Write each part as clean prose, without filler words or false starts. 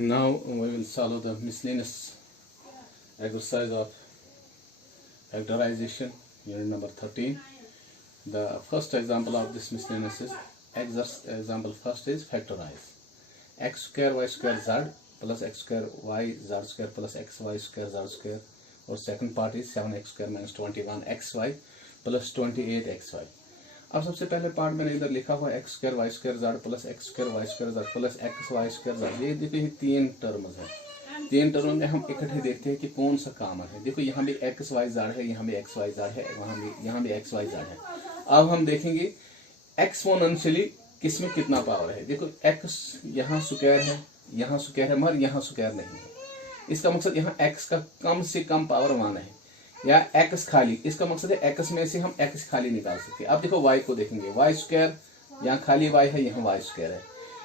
Now we will solve the miscellaneous exercise of factorization, unit number 13. The first example of this miscellaneous is example first is factorize x square y square z plus x square y z square plus xy square z square, और second part is 7x square minus 21xy plus 28xy. अब सबसे पहले part मैंने इधर लिखा हुआ x square y square z plus x square y square z plus x y square z. ये देखिए तीन टर्म्स है। तीन टर्म में हम इकट्ठे देखते हैं कि कौन सा कॉमन है। देखो यहाँ भी एक्स वाई जेड है, यहाँ भी एक्स वाई जेड है, यहाँ भी एक्स वाई जेड है। अब हम देखेंगे एक्सपोनेंशियली किस में कितना पावर है। देखो x यहाँ स्क्वायर है, यहाँ स्क्वायर है, मगर यहाँ स्क्वायर नहीं है। इसका मकसद यहाँ x का कम से कम पावर 1 है, या x खाली। इसका मकसद है x में से हम x खाली निकाल सकते हैं। अब देखो y को देखेंगे, y स्क्वायर, यहाँ खाली y है, यहाँ y स्क्वायर है।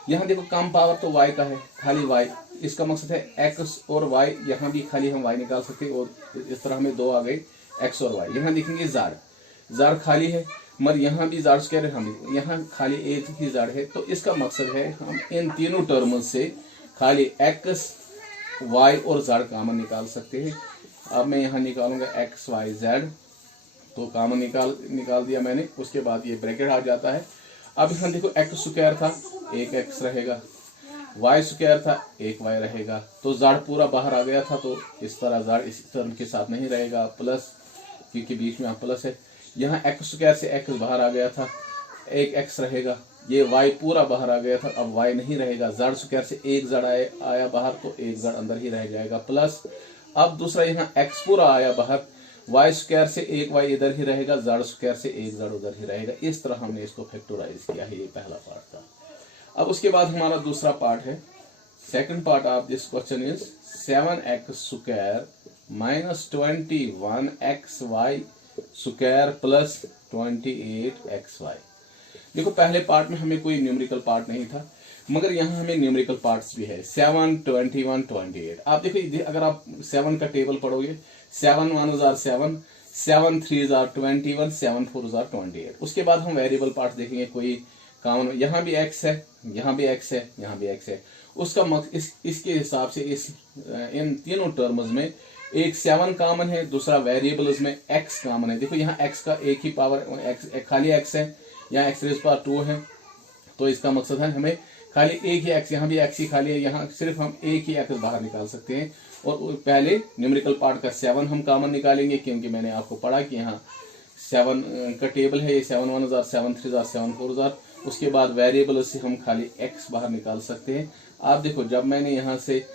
यहाँ देखो कम पावर तो y का है, खाली y। इसका मकसद है x और y, यहाँ भी खाली हम y निकाल सकते हैं, और इस तरह हमें दो आ गए x और y। यहाँ देखेंगे ज़ार खाली है, मगर यहाँ भी ज़ार स्क्वायर है, हम यहाँ खाली एक ही ज़ार है। तो इसका मकसद है हम इन तीनों टर्म्स से खाली x y और ज़ार कॉमन निकाल सकते हैं। अब मैं यहाँ निकालूंगा एक्स वाई जेड, तो कॉमन निकाल दिया मैंने। उसके बाद ये ब्रैकेट आ जाता है। अब यहाँ देखो एक्स स्क्वायर था, एक एक्स रहेगा, वाई स्क्वायर था, एक वाई रहेगा। तो ज़ाड़ पूरा बाहर आ गया था, तो इस तरह ज़ाड़ इस टर्म के साथ नहीं रहेगा, प्लस, क्योंकि बीच में प्लस है। यहाँ एक्स स्क्वायर से एक्स बाहर आ गया था, एक एक्स रहेगा। ये वाई पूरा बाहर आ गया था, अब वाई नहीं रहेगा। ज़ाड़ स्क्वायर से एक ज़ाड़ आया बाहर, तो एक ज़ाड़ अंदर ही रह जाएगा, प्लस। अब दूसरा यहाँ x पूरा आया बाहर, y स्क्वायर से एक y इधर ही रहेगा, z स्क्वायर से एक z उधर ही रहेगा। इस तरह हमने इसको फैक्टराइज किया है। ये पहला पार्ट था। अब उसके बाद हमारा दूसरा पार्ट है। Second part of this question is 7x square minus 21xy square plus 28xy। देखो पहले पार्ट में हमें कोई न्यूमेरिकल पार्ट नहीं था, मगर यहाँ हमें न्यूमेरिकल पार्ट्स भी है। 7, 21, 28। आप देखो, अगर आप 7 का टेबल पढ़ोगे, 7 1 are 7, 7 3 are 21, 7 4 are 28। उसके बाद हम वेरिएबल पार्ट देखेंगे कोई कॉमन। यहाँ भी x है, यहाँ भी x है, यहाँ भी x है। उसका इसके हिसाब से इन तीनों टर्म्स में एक 7 कॉमन है, दूसरा वेरिएबल्स में x कॉमन है। देखो यहाँ x का एक ही पावर, x खाली x है, यहाँ x रेज़ पावर 2 है। तो इसका मकसद है हमें खाली एक ही x, यहाँ भी x ही खाली है, यहाँ सिर्फ हम एक ही x बाहर निकाल सकते हैं। और पहले न्यूमेरिकल पार्ट का 7 हम कॉमन निकालेंगे, क्योंकि मैंने आपको पढ़ा कि यहाँ 7 का टेबल है। ये 7 1 are 7 3 are 7 4 are। उसके बाद वेरिएबल से हम खाली x बाहर निकाल सकते हैं। आप देखो, जब मैंने यहाँ से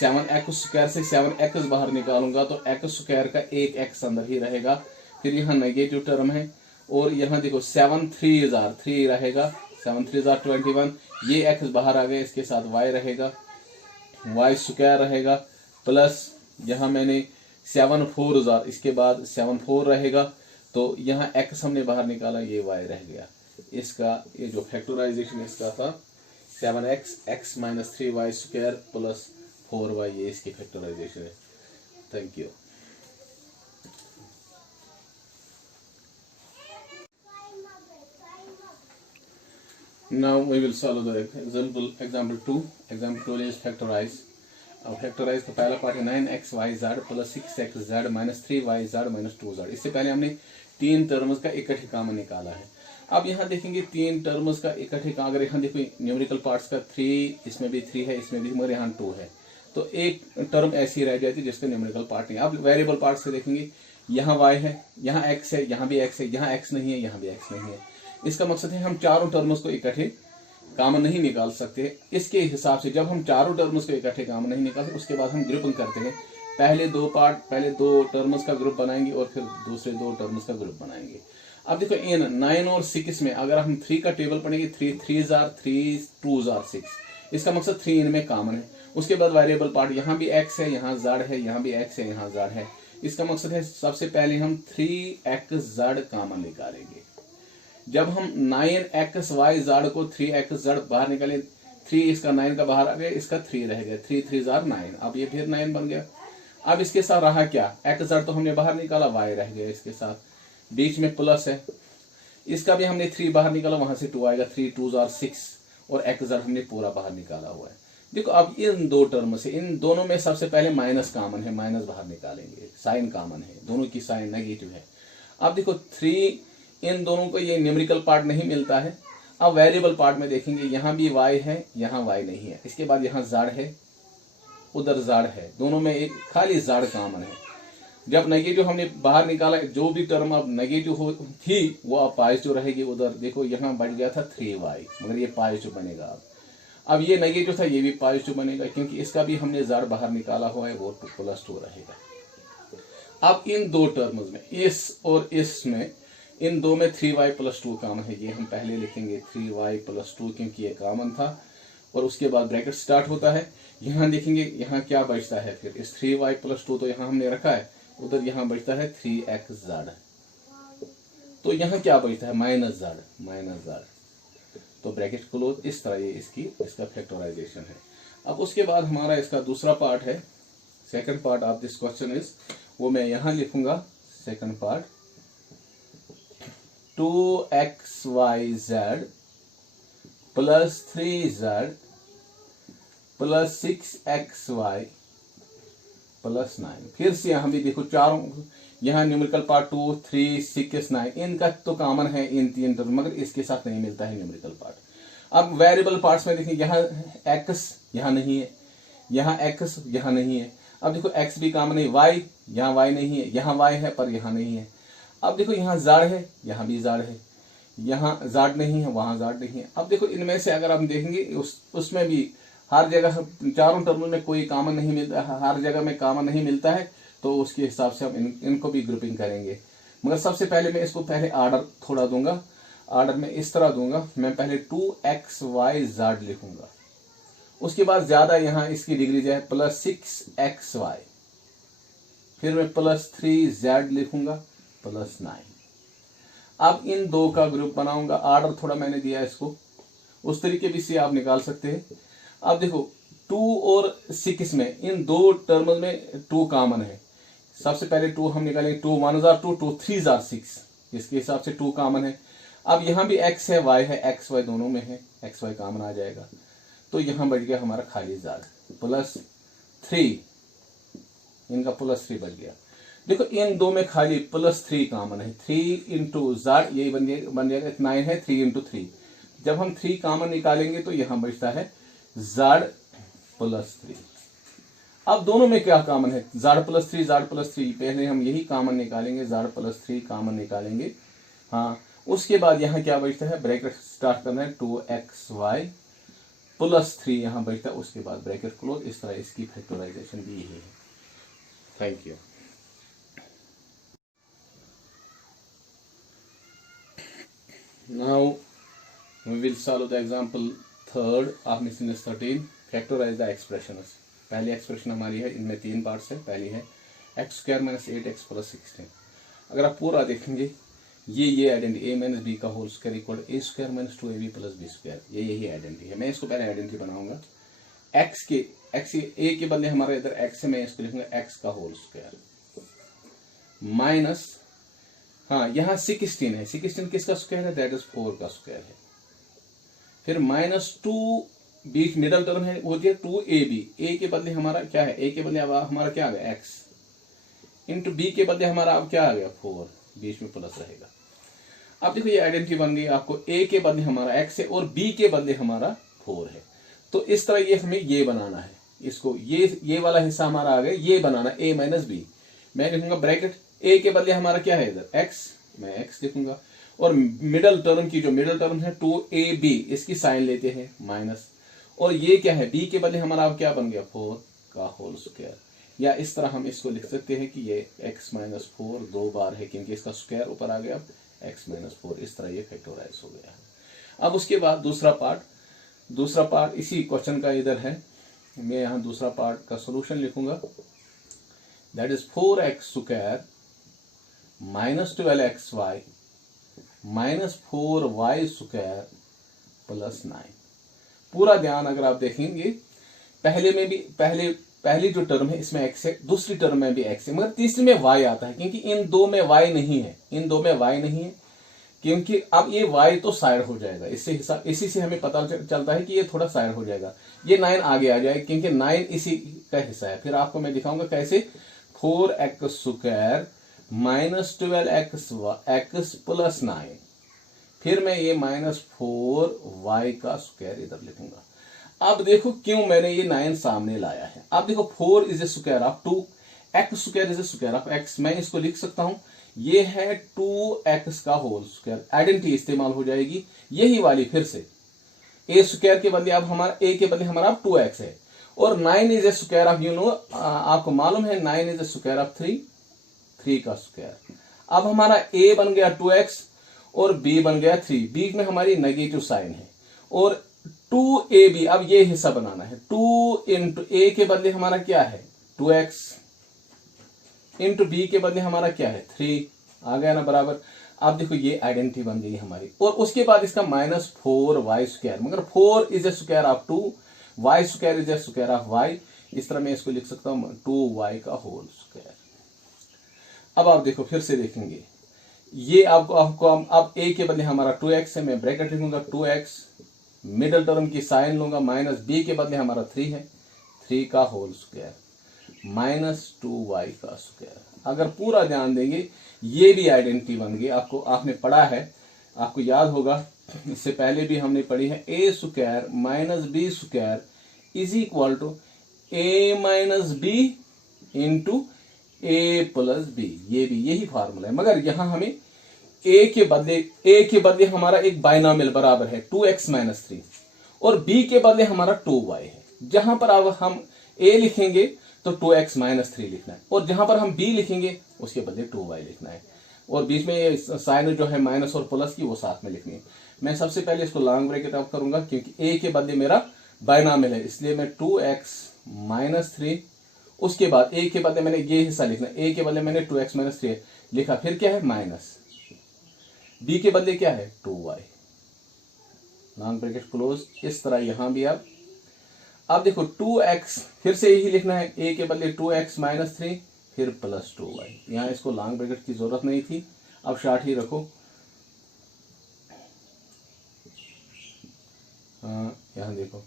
7x स्क्वायर से 7x बाहर निकालूंगा, तो x स्क्वायर का एक x अंदर ही रहेगा। फिर यहाँ नेगेटिव टर्म है, और यहाँ देखो 7 3 are 3 रहेगा, 7 3 are 21। ये x बाहर आ गया, इसके साथ y रहेगा, y स्क्वायर रहेगा, प्लस यहाँ मैंने 7 4 are, इसके बाद 7 4 रहेगा। तो यहाँ x हमने बाहर निकाला, ये y रह गया। इसका ये जो फैक्टराइजेशन इसका था 7x x minus 3y square plus 4y, ये इसकी फैक्टराइजेशन है। Thank you. Now we will solve the example 2. Example 2 is factorize. अब फैक्टराइज का पहला पार्ट है 9xyz plus 6xz minus 3yz minus 2z। इससे पहले हमने तीन टर्म्स का इकट्ठे कॉमन निकाला है। अब यहाँ देखेंगे तीन टर्म्स का इकट्ठे का, अगर यहाँ देखो न्यूमेरिकल पार्ट्स का 3, इसमें भी 3 है, इसमें भी, मगर यहाँ 2 है, तो एक टर्म ऐसी रह जाती है जिसका न्यूमेरिकल पार्ट नहीं। अब वेरिएबल पार्ट से देखेंगे, यहाँ y है, यहाँ x है, यहाँ भी x है, यहाँ x नहीं है, यहाँ भी x नहीं है। इसका मकसद है हम चारों टर्म्स को इकट्ठे कॉमन नहीं निकाल सकते। इसके हिसाब से जब हम चारों टर्म्स को इकट्ठे कॉमन नहीं निकालते, उसके बाद हम ग्रुपिंग करते हैं। पहले दो टर्म्स का ग्रुप बनाएंगे, और फिर दूसरे दो टर्म्स का ग्रुप बनाएंगे। अब देखो इन 9 और 6 में अगर हम 3 का टेबल पढ़ेंगे, 3 3 are 3 2 are 6। इसका मकसद 3 इनमें कॉमन है। उसके बाद वेरिएबल पार्ट, यहाँ भी x है, यहाँ z है, यहाँ भी x है, यहाँ z है। इसका मकसद है सबसे पहले हम 3xz कॉमन निकालेंगे। जब हम 9xyz को 3xz बाहर निकाले, 3 इसका 9 का बाहर आ गया, इसका 3 रह गया, 3 3 are 9। अब ये फिर 9 बन गया। अब इसके साथ रहा क्या, xz तो हमने बाहर निकाला, y रह गया इसके साथ, बीच में प्लस है। इसका भी हमने 3 बाहर निकाला, वहां से 2 आएगा, 3 2 are 6, और xz हमने पूरा बाहर निकाला हुआ है। देखो अब इन दो टर्म से, इन दोनों में सबसे पहले माइनस कॉमन है, माइनस बाहर निकालेंगे, साइन कॉमन है, दोनों की साइन नेगेटिव है। अब देखो 3, इन दोनों को ये न्यूमेरिकल पार्ट नहीं मिलता है। अब वेरिएबल पार्ट में देखेंगे, यहाँ भी y है, यहाँ y नहीं है, इसके बाद यहाँ z है, उधर z है, दोनों में एक खाली z कॉमन है। जब नेगेटिव हमने बाहर निकाला, जो भी टर्म अब नेगेटिव हो थी वो अब पॉजिटिव रहेगी। उधर देखो यहाँ बढ़ गया था 3y, मगर ये पॉजिटिव बनेगा। अब ये नेगेटिव था, ये भी पॉजिटिव बनेगा, क्योंकि इसका भी हमने z बाहर निकाला हुआ है, वो +2 रहेगा। अब इन दो टर्म्स में, इस और इस में, इन दो में 3y + 2 कॉमन है, ये हम पहले लिखेंगे 3y + 2, क्योंकि ये कॉमन था। और उसके बाद ब्रैकेट स्टार्ट होता है। यहाँ देखेंगे यहाँ क्या बचता है, फिर इस 3y + 2 तो यहाँ हमने रखा है, उधर यहाँ बचता है 3xz, तो यहाँ क्या बचता है -z। तो ब्रैकेट क्लोज, इस तरह ये इसका फैक्टराइजेशन है। अब उसके बाद हमारा इसका दूसरा पार्ट है, second part of this question is, वो मैं यहाँ लिखूंगा second part, 2xyz + 3z + 6xy + 9। फिर से यहाँ भी देखो चारों, यहाँ न्यूमेरिकल पार्ट 2, 3, 6, 9, इनका तो कॉमन है इन तीन टर्म, मगर इसके साथ नहीं मिलता है न्यूमेरिकल पार्ट। अब वेरिएबल पार्ट्स में देखिए, यहाँ x यहाँ नहीं है, यहाँ x यहाँ नहीं है। अब देखो x भी कॉमन है, y यहाँ y नहीं है, यहाँ y है पर यहाँ नहीं है। अब देखो यहाँ z है, यहाँ भी z है, यहाँ z नहीं है, वहाँ z नहीं है। अब देखो इनमें से अगर हम देखेंगे, उसमें भी हर जगह चारों टर्म में कोई कॉमन नहीं मिलता, हर जगह में कॉमन नहीं मिलता है, तो उसके हिसाब से हम इनको भी ग्रुपिंग करेंगे। मगर सबसे पहले मैं इसको पहले आर्डर थोड़ा दूंगा, आर्डर में इस तरह दूंगा, मैं पहले 2xyz लिखूंगा, उसके बाद ज्यादा यहाँ इसकी डिग्री जो है +6xy, फिर मैं +3z लिखूंगा +9। अब इन दो का ग्रुप बनाऊंगा, आर्डर थोड़ा मैंने दिया इसको, उस तरीके भी से आप निकाल सकते हैं। अब देखो 2 और 6 में, इन दो टर्म्स में 2 कॉमन है, सबसे पहले 2 हम निकालेंगे, 2 1 जार 2, 2 3 जार 6, इसके हिसाब से 2 कॉमन है। अब यहाँ भी x है, y है, x y दोनों में है, x y कॉमन आ जाएगा, तो यहाँ बढ़ गया हमारा खाली जार +3, इनका +3 बच गया। देखो इन दो में खाली +3 कॉमन है, 3 × जार, ये बन जाएगा 9 है, 3 × 3, जब हम 3 कॉमन निकालेंगे तो यहाँ बचता है ज़ाड +3। अब दोनों में क्या कॉमन है, ज़ाड +3, पहले हम यही कॉमन निकालेंगे, ज़ाड +3 कॉमन निकालेंगे। हाँ, उसके बाद यहाँ क्या बचता है, ब्रैकेट स्टार्ट करना है, 2xy + 3 यहाँ बचता है, उसके बाद ब्रैकेट क्लोज। इस तरह इसकी फैक्टराइजेशन भी यही है। Thank you. Now we will solve the example third of miscellaneous 13, factorize the expressions। पहली एक्सप्रेशन हमारी है, इनमें 3 पार्ट्स है। पहली है x² - 8x + 16। अगर आप पूरा देखेंगे, ये आइडेंटिटी a - b का whole square equal a² - 2ab + b², ये यही आइडेंटिटी है। मैं इसको पहले आइडेंटिटी बनाऊंगा, x a के बदले हमारा इधर x है, मैं इसको लिखूंगा x का होल स्क्वायर माइनस, हाँ यहाँ 16 है, 16 किसका स्क्वायर है, दैट इज 4 का स्क्वायर है। फिर -2 बीच मिडल टर्म है, वो है 2ab, a के बदले हमारा क्या है, a के बदले अब हमारा क्या आ गया x, इंटू b के बदले हमारा अब क्या आ गया 4, बीच में प्लस रहेगा। अब देखो ये आइडेंटिटी बन गई, आपको a के बदले हमारा x है और b के बदले हमारा 4 है। तो इस तरह ये हमें ये बनाना है, इसको ये वाला हिस्सा हमारा आ गया, ये बनाना a - b। मैं लिखूंगा ब्रैकेट, a के बदले हमारा क्या है इधर x, मैं x लिखूंगा, और मिडल टर्म की जो मिडल टर्म है 2ab, इसकी साइन लेते हैं माइनस, और ये क्या है b के बदले हमारा अब क्या बन गया 4 का होल स्क्वायर। या इस तरह हम इसको लिख सकते हैं कि ये x - 4 2 बार है, क्योंकि इसका स्क्वायर ऊपर आ गया, अब x - 4, इस तरह ये फैक्टराइज हो गया। अब उसके बाद दूसरा पार्ट इसी क्वेश्चन का इधर है, मैं यहाँ दूसरा पार्ट का सोल्यूशन लिखूंगा, that is 4x² - 12xy - 4y² + 9। पूरा ध्यान अगर आप देखेंगे, पहले में भी पहली जो टर्म है इसमें x है, दूसरी टर्म में भी x है, मगर तीसरी में y आता है, क्योंकि इन दो में y नहीं है, क्योंकि अब ये y तो साइड हो जाएगा, इससे हिसाब इसी से हमें पता चलता है कि ये थोड़ा साइड हो जाएगा, ये 9 आगे आ जाएगा क्योंकि 9 इसी का हिस्सा है। फिर आपको मैं दिखाऊंगा कैसे 4x² माइनस 12x प्लस 9, फिर मैं ये -4y का स्क्वायर इधर लिखूंगा। अब देखो क्यों मैंने ये 9 सामने लाया है। अब देखो 4 is a square of 2, x square is a square of x, मैं इसको लिख सकता हूं ये है 2x का होल स्क्वायर, आइडेंटिटी इस्तेमाल हो जाएगी यही वाली फिर से, ए स्क्वायर के बदले अब हमारा ए के बदले हमारा अब 2x है, और 9 इज ए स्क्वायर ऑफ आपको मालूम है 9 इज ए स्क्वायर ऑफ 3 का स्क्वायर। अब हमारा a बन गया 2x और b बन गया 3, बीच में हमारी नेगेटिव साइन है, और 2ab अब ये हिस्सा बनाना है, 2 इंटू ए के बदले हमारा क्या है 2x, इंटू बी के बदले हमारा क्या है 3, आ गया ना बराबर। अब देखो ये आइडेंटिटी बन गई हमारी, और उसके बाद इसका -4y², मगर 4 is a square of 2, y² is a square of y, इस तरह मैं इसको लिख सकता हूं 2y का होल स्क्वायर। अब आप देखो फिर से देखेंगे, ये आपको अब a के बदले हमारा 2x है, मैं ब्रैकेट लिखूंगा 2x, मिडिल टर्म की साइन लूंगा, माइनस b के बदले हमारा 3 है, 3 का होल स्क्वायर -2y का स्क्वायर। अगर पूरा ध्यान देंगे ये भी आइडेंटिटी बन गई, आपने पढ़ा है, आपको याद होगा इससे पहले भी हमने पढ़ी है, a² minus b² is equal to a minus b into a plus b, ये भी यही फार्मूला है, मगर यहां हमें a के बदले हमारा एक बाइनोमियल बराबर है 2x माइनस 3, और b के बदले हमारा 2y है। जहां पर अब हम a लिखेंगे तो 2x माइनस 3 लिखना है, और जहां पर हम b लिखेंगे उसके बदले 2y लिखना है, और बीच में ये साइन जो है माइनस और प्लस की वो साथ में लिखनी है। मैं सबसे पहले इसको लॉन्ग ब्रैकेट आउट करूंगा क्योंकि a के बदले मेरा बाइनोमियल है, इसलिए मैं 2x माइनस 3, उसके बाद a के बदले मैंने ये हिस्सा लिखना है, a के बदले मैंने 2x माइनस 3 लिखा, फिर क्या है माइनस, b के बदले क्या है 2y, लॉन्ग ब्रैकेट क्लोज। इस तरह यहां भी अब देखो 2x फिर से यही लिखना है, a के बदले 2x माइनस 3 फिर प्लस 2y, यहाँ इसको लॉन्ग ब्रैकेट की जरूरत नहीं थी, अब शॉर्ट ही रखो। यहाँ देखो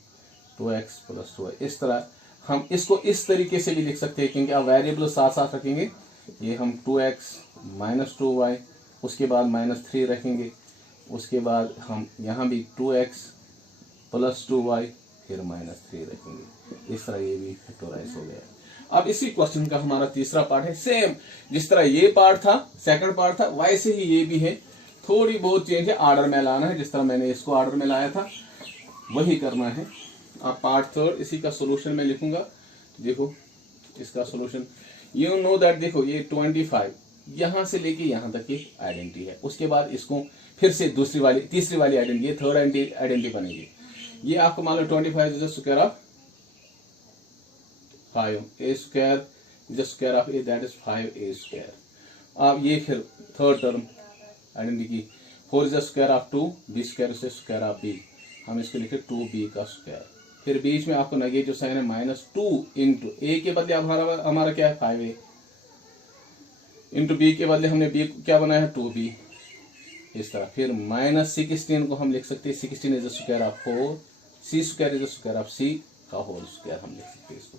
2x प्लस 2y, इस तरह हम इसको इस तरीके से भी लिख सकते हैं क्योंकि अब वेरिएबल साथ साथ रखेंगे, ये हम 2x माइनस 2y, उसके बाद -3 रखेंगे, उसके बाद हम यहाँ भी 2x प्लस 2y फिर -3 रखेंगे, इस तरह ये भी फैक्टराइज हो गया। अब इसी क्वेश्चन का हमारा तीसरा पार्ट है, सेम जिस तरह ये पार्ट था सेकंड पार्ट था वैसे ही ये भी है, थोड़ी बहुत चेंज है, ऑर्डर में लाना है, जिस तरह मैंने इसको ऑर्डर में लाया था वही करना है। अब पार्ट थर्ड इसी का सोल्यूशन मैं लिखूंगा, देखो इसका सोल्यूशन, यू नो दैट, देखो ये 25 यहां से लेके यहां तक की आइडेंटिटी है, उसके बाद इसको फिर से तीसरी वाली आइडेंटिटी, ये थर्ड आइडेंटिटी बनेगी। ये आपको मान लो 25 is the square of 5, a² is the square of a, that is 5a²। अब ये फिर थर्ड टर्म आइडेंटिटी की 4 is the square of 2, b² is the square of b, हम इसको लिखे 2b का स्क्वायर, फिर बीच में आपको नेगेटिव साइन है -2 इंटू a के बदले अब हमारा क्या है 5a, इंटू b के बदले हमने b क्या बनाया है 2b, इस तरह। फिर -16 को हम लिख सकते हैं 16 is the square of 4, c² is the square of c का होल स्क्वायर हम लिख सकते हैं इसको।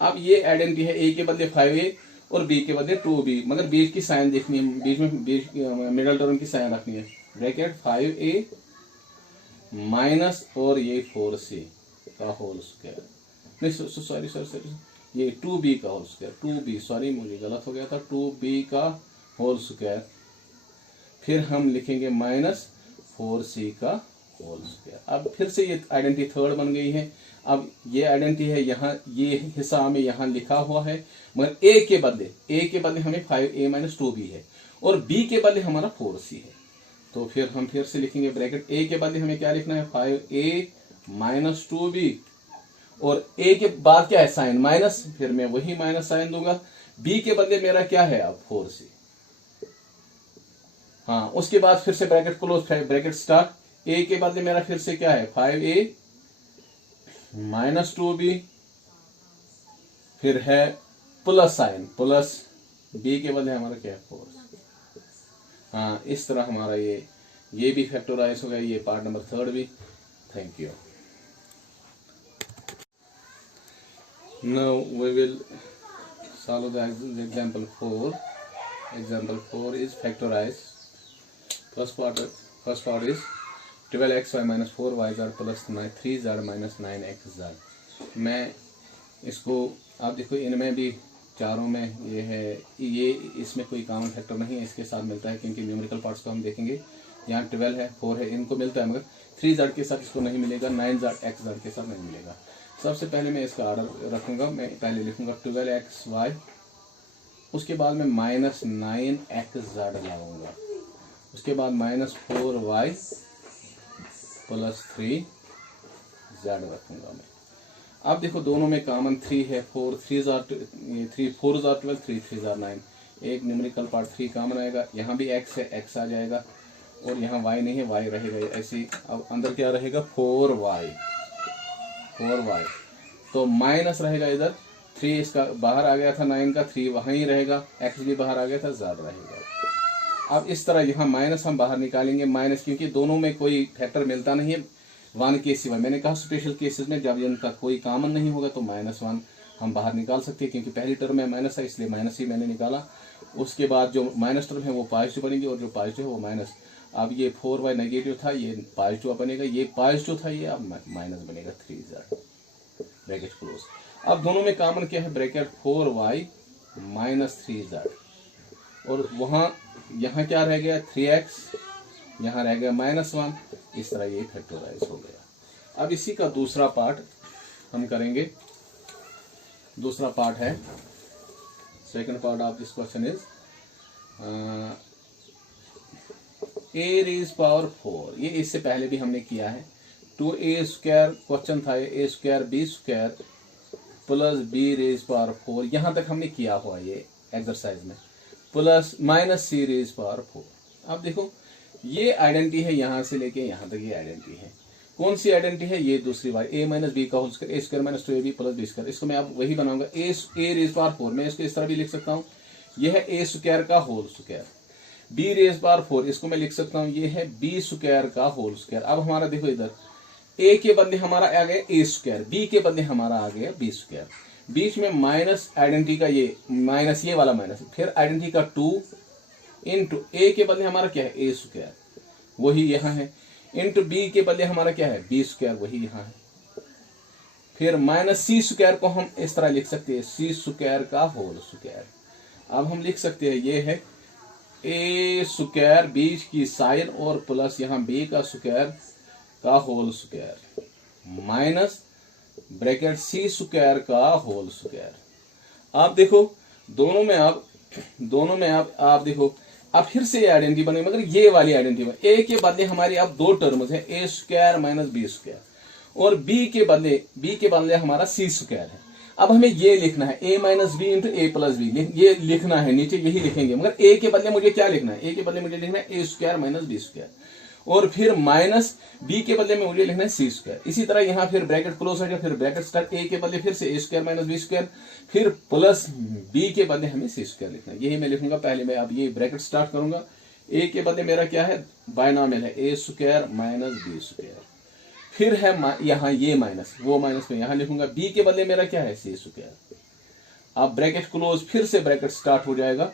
अब ये आइडेंटिटी है, a के बदले 5a और b के बदले 2b, मगर बीच की साइन देखनी है, बीच में मिडिल टर्म की साइन रखनी है, ब्रैकेट 5a माइनस और ये 4c का होल स्क्वायर, नहीं सॉरी ये 2b का होल स्क्वायर, 2b सॉरी मुझे गलत हो गया था, 2b का होल स्क्वायर, फिर हम लिखेंगे -4c का होल स्क्वायर। अब फिर से ये आइडेंटिटी थर्ड बन गई है। अब ये आइडेंटिटी है, यहाँ ये हिस्सा हमें यहाँ लिखा हुआ है, मगर a के बदले हमें 5a माइनस 2b है, और b के बदले हमारा 4c है, तो फिर हम फिर से लिखेंगे ब्रैकेट a के बदले हमें क्या लिखना है 5a माइनस 2b, और a के बाद क्या है साइन माइनस, फिर मैं वही माइनस साइन दूंगा, b के बदले मेरा क्या है अब 4c, हाँ उसके बाद फिर से bracket close, bracket start, a के बदले मेरा फिर से क्या है 5a माइनस 2b, फिर है प्लस साइन प्लस, b के बदले हमारा क्या है 4, हाँ इस तरह हमारा ये ये भी फैक्टराइज हो गया, ये पार्ट नंबर 3 भी। Thank you. Now we will solve the example 4. Example 4 is factorize. First part is 12xy minus 4yz plus 3z minus 9xz. मैं इसको आप देखो, इनमें भी चारों में ये है, ये इसमें कोई कॉमन फैक्टर नहीं है, इसके साथ मिलता है क्योंकि न्यूमेरिकल पार्ट्स को हम देखेंगे। यहाँ 12 है, 4 है, इनको मिलता है, मगर 3z के साथ इसको नहीं मिलेगा, 9xz के साथ नहीं मिलेगा। सबसे पहले मैं इसका ऑर्डर रखूँगा। मैं पहले लिखूँगा 12xy, उसके बाद मैं माइनस 9xz लाऊंगा, उसके बाद माइनस 4y प्लस 3z रखूँगा मैं। अब देखो दोनों में कॉमन 3 है, 4 3 4 12 3 3 9। एक न्यूमेरिकल पार्ट 3 कॉमन आएगा, यहाँ भी x है, x आ जाएगा, और यहाँ y नहीं है, y रहेगा ऐसे। अब अंदर क्या रहेगा, 4y, तो माइनस रहेगा इधर 3, इसका बाहर आ गया था 9 का, 3 वहाँ ही रहेगा, x भी बाहर आ गया था, z रहेगा। अब इस तरह यहाँ माइनस हम बाहर निकालेंगे, माइनस, क्योंकि दोनों में कोई फैक्टर मिलता नहीं है 1 के सिवा। मैंने कहा स्पेशल केसेस में जब इनका कोई कॉमन नहीं होगा तो -1 हम बाहर निकाल सकते हैं, क्योंकि पहली टर्म में माइनस है इसलिए माइनस ही मैंने निकाला। उसके बाद जो माइनस टर्म है वो पॉजिटिव बनेगी, और जो पॉजिटिव है वो माइनस। अब ये 4y नेगेटिव था, ये पॉजिटिव बनेगा, ये पॉजिटिव था, ये अब माइनस बनेगा 3z, ब्रैकेट क्लोज। अब दोनों में कॉमन क्या है, ब्रैकेट 4y माइनस 3z, और वहाँ यहाँ क्या रह गया 3x, यहाँ रह गया -1। इस तरह ये फैक्टराइज हो गया। अब इसी का दूसरा पार्ट हम करेंगे। दूसरा पार्ट है, second part of this question is a raised power 4। ये इससे पहले भी हमने किया है। 2a² क्वेश्चन था, a² b² plus b raise power 4, यहाँ तक हमने किया हुआ ये एक्सरसाइज में, plus minus c raise power 4। अब देखो ये आइडेंटिटी है, यहाँ से लेके यहाँ तक ये आइडेंटिटी है। कौन सी आइडेंटिटी है, ये दूसरी वाली, a माइनस बी का whole square, a² minus 2ab plus b²। इसको मैं अब वही बनाऊंगा, a रेज पावर 4। मैं इसको इस तरह भी लिख सकता हूँ, यह है a² का whole square, b raise power 4 इसको मैं लिख सकता हूँ, ये है b² का होल स्क्वायर। अब हमारा देखो इधर a के बदले हमारा आ गया a², b के बदले हमारा आ गया b²। बीच में माइनस आइडेंटिटी का ये माइनस, ये वाला माइनस, फिर आइडेंटिटी का 2 इंटू a के बदले हमारा क्या है a², वही यहाँ है, इंटू b के बदले हमारा क्या है b², वही यहाँ है। फिर माइनस c² को हम इस तरह लिख सकते हैं, c² का होल स्क्वायर। अब हम लिख सकते हैं ये है a² बीच की साइन, और प्लस यहाँ b का स्क्वायर का whole square, minus bracket c² का होल स्क्वायर। आप देखो दोनों में आप देखो अब फिर से ये आइडेंटिटी बने, मगर ये वाली आइडेंटिटी बने। a के बदले हमारी अब 2 टर्म्स है, a² माइनस b², और b के बदले हमारा c² है। अब हमें ये लिखना है a minus B into a plus B, ये लिखना है, नीचे यही लिखेंगे, मगर a के बदले मुझे क्या लिखना है, a के बदले मुझे लिखना है a² माइनस b², और फिर माइनस b के बदले में मुझे लिखना है c²। इसी तरह यहाँ फिर ब्रैकेट क्लोज हो जाए, फिर ब्रैकेट स्टार्ट, a के बदले फिर से a² माइनस b², फिर प्लस b के बदले हमें c² लिखना है। यही मैं लिखूंगा। पहले मैं अब ये ब्रैकेट स्टार्ट करूंगा, a के बदले मेरा क्या है बायनॉमियल है a² माइनस b², फिर है यहाँ ये माइनस, वो माइनस में यहाँ लिखूंगा, b के बदले मेरा क्या है c²। अब ब्रैकेट क्लोज, फिर से ब्रैकेट स्टार्ट हो जाएगा।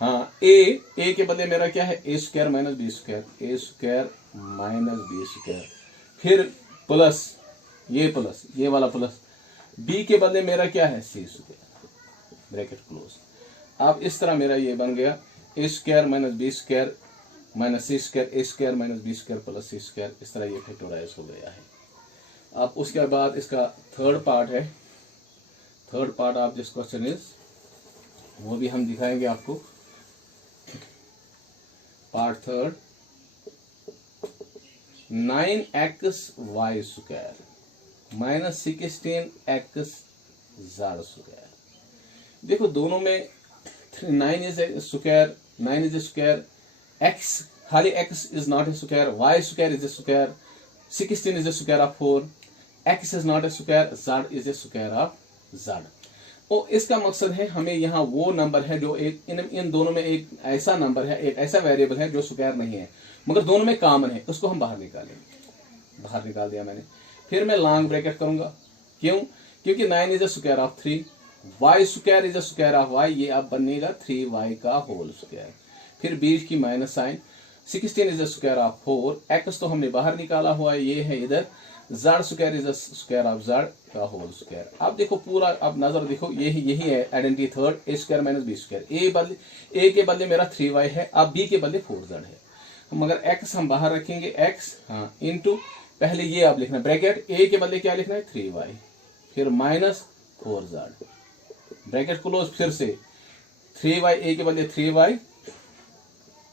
हाँ a के बदले मेरा क्या है a² minus b², a² minus b², फिर प्लस ये वाला प्लस, b के बदले मेरा क्या है c², ब्रैकेट क्लोज। अब इस तरह मेरा ये बन गया a² minus b² minus c², a² minus b² plus c²। इस तरह ये फैक्टराइज हो गया है। अब उसके बाद इसका थर्ड पार्ट है, third part of this question is, वो भी हम दिखाएंगे आपको। Part third, 9xy² minus 16xz²। देखो दोनों में 9 is a square, 9 is a square, x खाली x is not a square, y² is a square, 16 is a square of 4, x is not a square, z is a square of z। और इसका मकसद है हमें यहाँ वो number है जो एक इन दोनों में एक ऐसा नंबर है, एक ऐसा वेरिएबल है जो स्क्वायर नहीं है मगर दोनों में कॉमन है, उसको हम बाहर निकालेंगे। बाहर निकाल दिया मैंने। फिर मैं लॉन्ग ब्रैकेट करूंगा, क्यों? क्योंकि 9 is the square of 3, y square is the square of y, ये अब बनेगा 3y का होल स्क्वायर। फिर बीच की minus sign, 16 is the square of 4, x तो हमने बाहर निकाला हुआ है, ये है इधर, z square is the square of z का होल स्क्वायर। अब देखो पूरा, अब नजर देखो, यही है identity third, a square minus B square. A के बदले मेरा 3y है, अब b के बदले 4z है, मगर x हम बाहर रखेंगे, x हाँ इंटू, पहले ये आप लिखना ब्रैकेट, a के बदले क्या लिखना है 3y, फिर माइनस 4z, ब्रैकेट क्लोज, फिर से 3y, a के बदले 3y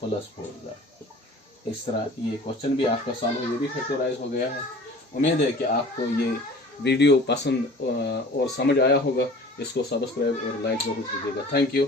प्लस 4z। इस तरह ये क्वेश्चन भी आपका सॉल्व हो, ये भी फैक्टराइज हो गया है। उम्मीद है कि आपको ये वीडियो पसंद और समझ आया होगा। इसको सब्सक्राइब और लाइक जरूर कीजिएगा। Thank you.